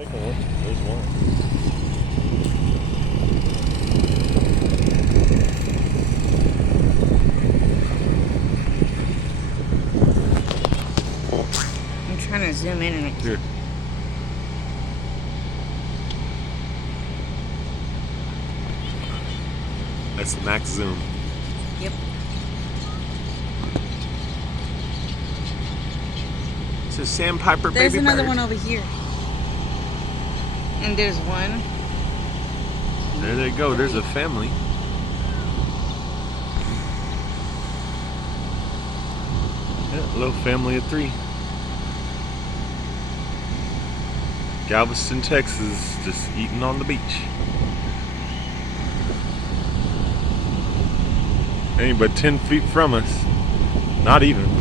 Second one, there's one. I'm trying to zoom in and it. Here. That's the max zoom. Yep. It's a sandpiper There's baby another bird. one over here. And there's one. There they go. There's a family. Yeah, a little family of 3. Galveston, Texas, just eating on the beach. Ain't but 10 feet from us. Not even.